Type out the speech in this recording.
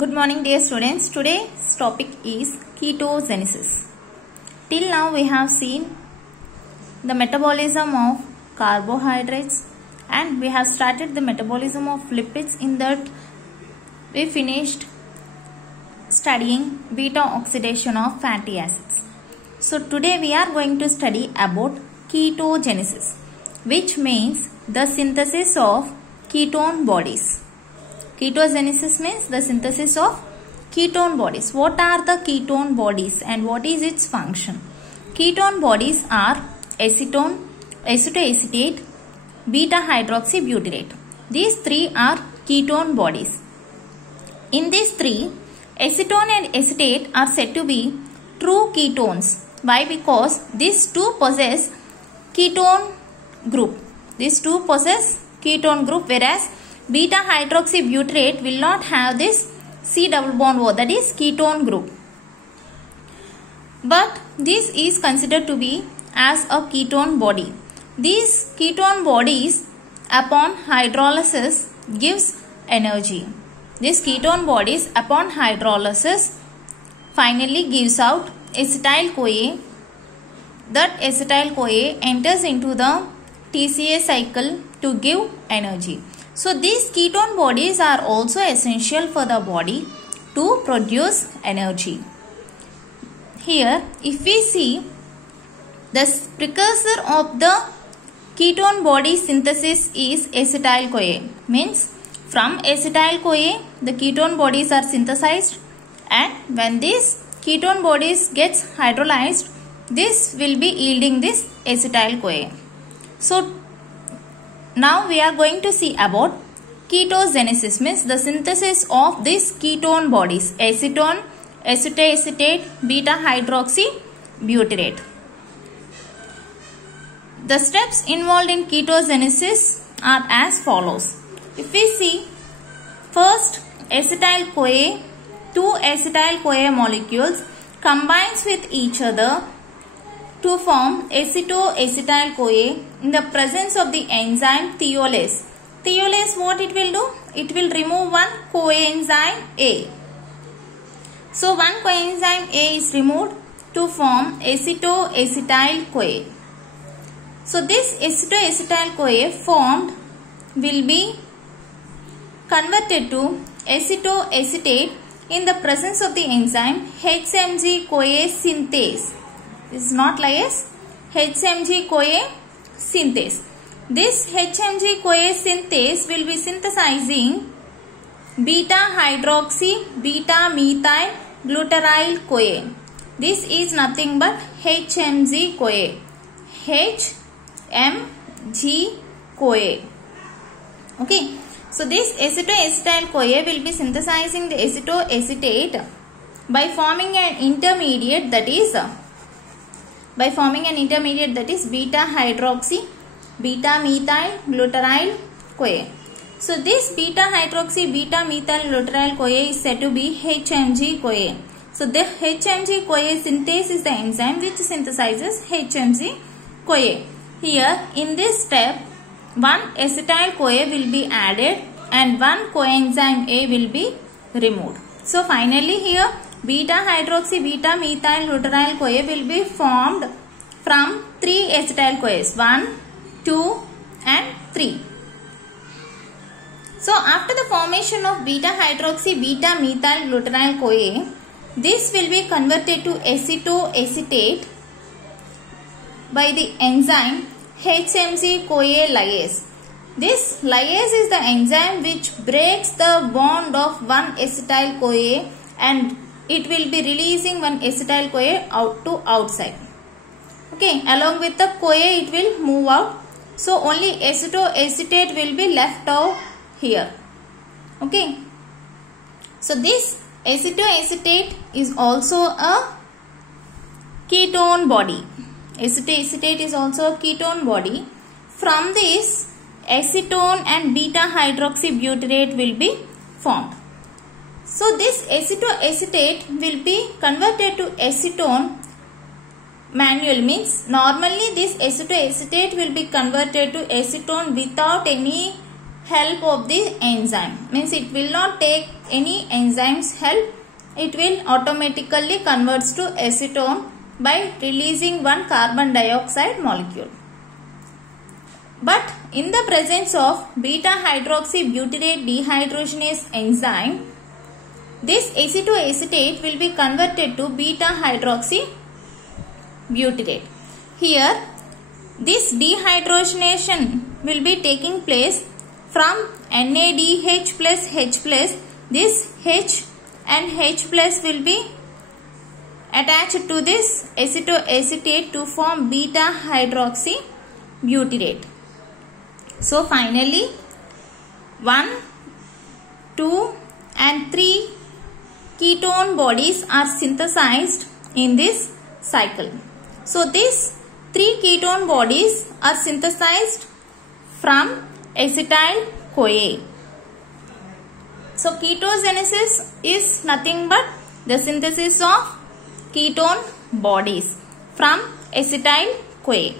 Good morning, dear students. Today's topic is ketogenesis. Till now we have seen the metabolism of carbohydrates and we have started the metabolism of lipids. In that we finished studying beta oxidation of fatty acids. So today we are going to study about ketogenesis, which means the synthesis of ketone bodies. Ketogenesis means the synthesis of ketone bodies. What are the ketone bodies and what is its function? Ketone bodies are acetone, acetoacetate, beta hydroxybutyrate. These three are ketone bodies. In these three, acetone and acetate are said to be true ketones. Why? Because these two possess ketone group. These two possess ketone group, whereas beta hydroxybutyrate will not have this C double bond O, that is ketone group. But this is considered to be as a ketone body. These ketone bodies upon hydrolysis gives energy. These ketone bodies upon hydrolysis finally gives out acetyl-CoA. That acetyl-CoA enters into the TCA cycle to give energy. So these ketone bodies are also essential for the body to produce energy. Here if we see, the precursor of the ketone body synthesis is acetyl-CoA. Means from acetyl-CoA the ketone bodies are synthesized, and when these ketone bodies gets hydrolyzed, this will be yielding this acetyl-CoA. So now we are going to see about ketogenesis, means the synthesis of these ketone bodies: acetone, acetoacetate, beta hydroxybutyrate. The steps involved in ketogenesis are as follows. If we see, first acetyl-CoA, two acetyl-CoA molecules combines with each other to form acetoacetyl-CoA in the presence of the enzyme thiolase. Thiolase, what it will do? It will remove one coenzyme A. So one coenzyme A is removed to form acetoacetyl-CoA. So this acetoacetyl-CoA formed will be converted to acetoacetate in the presence of the enzyme HMG-CoA synthase. This is not lyase, HMG-CoA synthase. This HMG-CoA synthase will be synthesizing beta hydroxy beta methyl glutaryl-CoA. This is nothing but HMG-CoA. HMG-CoA. Okay. So this acetoacetyl-CoA will be synthesizing the acetoacetate by forming an intermediate, that is beta hydroxy beta methyl glutaryl-CoA. So this beta hydroxy beta methyl glutaryl-CoA is said to be HMG-CoA. So the HMG-CoA synthase is the enzyme which synthesizes HMG-CoA. Here in this step, one acetyl-CoA will be added and one coenzyme A will be removed. So finally here beta hydroxy beta methyl glutaryl-CoA will be formed from three acetyl-CoAs, 1, 2 and 3. So after the formation of beta hydroxy beta methyl glutaryl-CoA, this will be converted to acetoacetate by the enzyme HMG-CoA lyase. This lyase is the enzyme which breaks the bond of one acetyl-CoA and it will be releasing one acetyl-CoA out to outside. Okay, along with the CoA it will move out. So only acetoacetate will be left out here. Okay. So this acetoacetate is also a ketone body. Acetoacetate is also a ketone body. From this, acetone and beta hydroxybutyrate will be formed. So this acetoacetate will be converted to acetone manually, means normally this acetoacetate will be converted to acetone without any help of the enzyme. Means it will not take any enzyme's help. It will automatically converts to acetone by releasing one carbon dioxide molecule. But in the presence of beta hydroxybutyrate dehydrogenase enzyme, this acetoacetate will be converted to beta hydroxybutyrate. Here, this dehydrogenation will be taking place from NADH plus H plus. This H and H plus will be attached to this acetoacetate to form beta hydroxybutyrate. So finally 1, 2 and 3 ketone bodies are synthesized in this cycle. So these 3 ketone bodies are synthesized from acetyl CoA. So ketogenesis is nothing but the synthesis of ketone bodies from acetyl CoA.